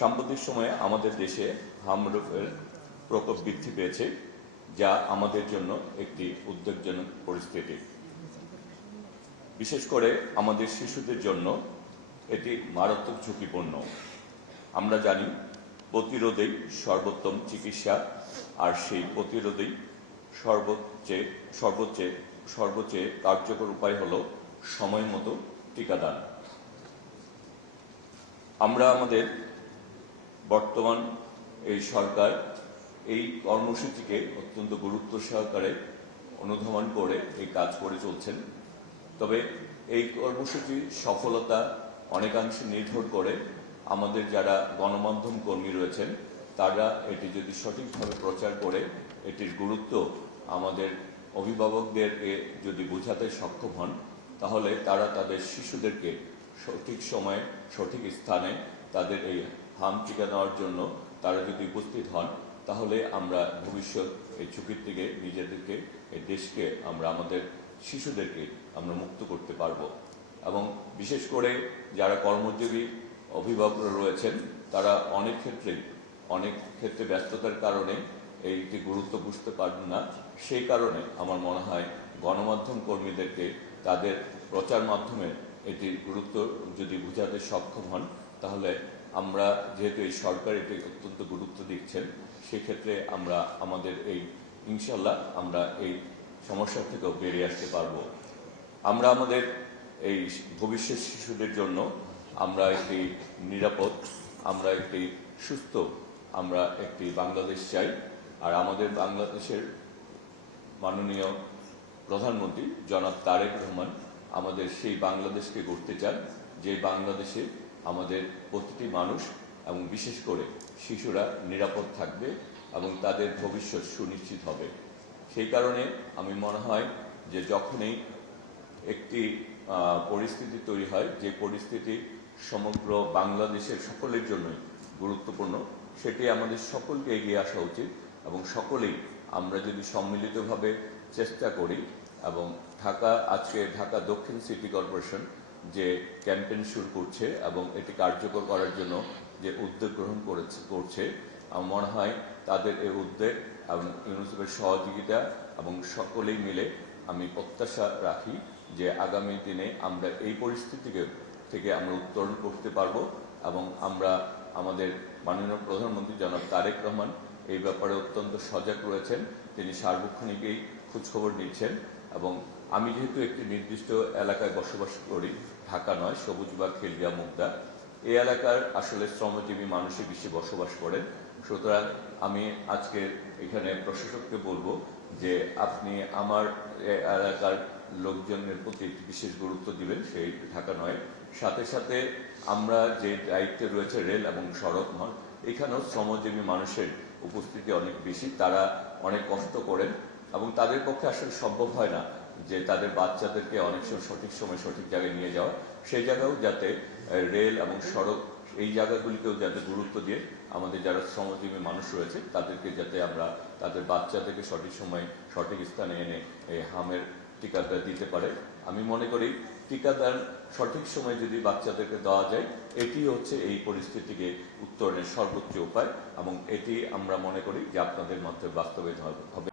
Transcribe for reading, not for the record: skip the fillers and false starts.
সাম্প্রতিক সময়ে আমাদের দেশে হামরোগের প্রকোপ বৃদ্ধি পেয়েছে, যা আমাদের জন্য একটি উদ্বেগজনক পরিস্থিতি। বিশেষ করে আমাদের শিশুদের জন্য এটি মারাত্মক ঝুঁকিপূর্ণ। আমরা জানি প্রতিরোধেই সর্বোত্তম চিকিৎসা, আর সেই প্রতিরোধেই সর্বোচ্চ কার্যকর উপায় হল সময় মতো টিকাদান। আমরা আমাদের বর্তমান এই সরকার এই কর্মসূচিকে অত্যন্ত গুরুত্ব সহকারে অনুধাবন করে এই কাজ করে চলছেন। তবে এই কর্মসূচির সফলতা অনেকাংশে নির্ভর করে আমাদের যারা গণমাধ্যম কর্মী রয়েছেন, তারা এটি যদি সঠিকভাবে প্রচার করে এটির গুরুত্ব আমাদের অভিভাবকদেরকে যদি বোঝাতে সক্ষম হন, তাহলে তারা তাদের শিশুদেরকে সঠিক সময়ে সঠিক স্থানে তাদের এই হাম টিকা দেওয়ার জন্য তারা যদি উপস্থিত হন, তাহলে আমরা ভবিষ্যৎ এই ঝুঁকির থেকে নিজেদেরকে, এই দেশকে, আমাদের শিশুদেরকে আমরা মুক্ত করতে পারব। এবং বিশেষ করে যারা কর্মজীবী অভিভাবকরা রয়েছেন, তারা অনেক ক্ষেত্রে ব্যস্ততার কারণে এইটি গুরুত্ব বুঝতে পারবেন না। সেই কারণে আমার মনে হয় গণমাধ্যম কর্মীদেরকে তাদের প্রচার মাধ্যমে এটির গুরুত্ব যদি বোঝাতে সক্ষম হন, তাহলে আমরা, যেহেতু এই সরকার এটি অত্যন্ত গুরুত্ব দিচ্ছেন, সেক্ষেত্রে আমরা আমাদের ইনশাল্লাহ আমরা এই সমস্যা থেকেও বেরিয়ে আসতে পারব। আমরা আমাদের এই ভবিষ্যৎ শিশুদের জন্য আমরা একটি নিরাপদ, আমরা একটি সুস্থ, আমরা একটি বাংলাদেশ চাই। আর আমাদের বাংলাদেশের মাননীয় প্রধানমন্ত্রী জনাব তারেক রহমান আমাদের সেই বাংলাদেশকে গড়তে চান, যে বাংলাদেশে আমাদের প্রতিটি মানুষ এবং বিশেষ করে শিশুরা নিরাপদ থাকবে এবং তাদের ভবিষ্যৎ সুনিশ্চিত হবে। সেই কারণে আমি মনে হয় যে যখনই একটি পরিস্থিতি তৈরি হয়, যে পরিস্থিতি সমগ্র বাংলাদেশের সকলের জন্যই গুরুত্বপূর্ণ, সেটি আমাদের সকলকে এগিয়ে আসা উচিত এবং সকলেই আমরা যদি সম্মিলিতভাবে চেষ্টা করি। এবং ঢাকা দক্ষিণ সিটি কর্পোরেশন যে ক্যাম্পেইন শুরু করছে এবং এটি কার্যকর করার জন্য যে উদ্যোগ গ্রহণ করছে, আমার মনে হয় তাদের এই উদ্যোগ এবং ইউনিসেফের সহযোগিতা এবং সকলেই মিলে আমি প্রত্যাশা রাখি যে আগামী দিনে আমরা এই পরিস্থিতি থেকে আমরা উত্তরণ করতে পারব। এবং আমরা আমাদের মাননীয় প্রধানমন্ত্রী জনাব তারেক রহমান এই ব্যাপারে অত্যন্ত সজাগ রয়েছেন। তিনি সার্বক্ষণিকই খোঁজখবর নিচ্ছেন। এবং আমি যেহেতু একটি নির্দিষ্ট এলাকায় বসবাস করি, ঢাকা নয়, সবুজবাগ, খেলগা, মুগদা, এই এলাকার আসলে শ্রমজীবী মানুষই বেশি বসবাস করেন। সুতরাং আমি আজকে এখানে প্রশাসককে বলবো যে আপনি আমার এলাকার লোকজনের প্রতি বিশেষ গুরুত্ব দিবেন, সেই ঢাকা নয়। সাথে সাথে আমরা যে দায়িত্বে রয়েছে রেল এবং সড়ক মহল, এখানেও শ্রমজীবী মানুষের উপস্থিতি অনেক বেশি। তারা অনেক কষ্ট করেন এবং তাদের পক্ষে আসলে সম্ভব হয় না যে তাদের বাচ্চাদেরকে অনেক সময় সঠিক সময় সঠিক জায়গায় নিয়ে যাওয়া। সেই জায়গাও যাতে রেল এবং সড়ক, এই জায়গাগুলিকেও যাতে গুরুত্ব দিয়ে আমাদের যারা শ্রমজীবী মানুষ রয়েছে তাদেরকে যাতে আমরা তাদের বাচ্চাদেরকে সঠিক সময় সঠিক স্থানে এনে এই হামের টিকাটা দিতে পারে। আমি মনে করি টিকাদান সঠিক সময় যদি বাচ্চাদেরকে দেওয়া যায়, এটি হচ্ছে এই পরিস্থিতিকে উত্তরণের সর্বোচ্চ উপায় এবং এটি আমরা মনে করি যে আপনাদের মধ্যে বাস্তবায়িত হবে।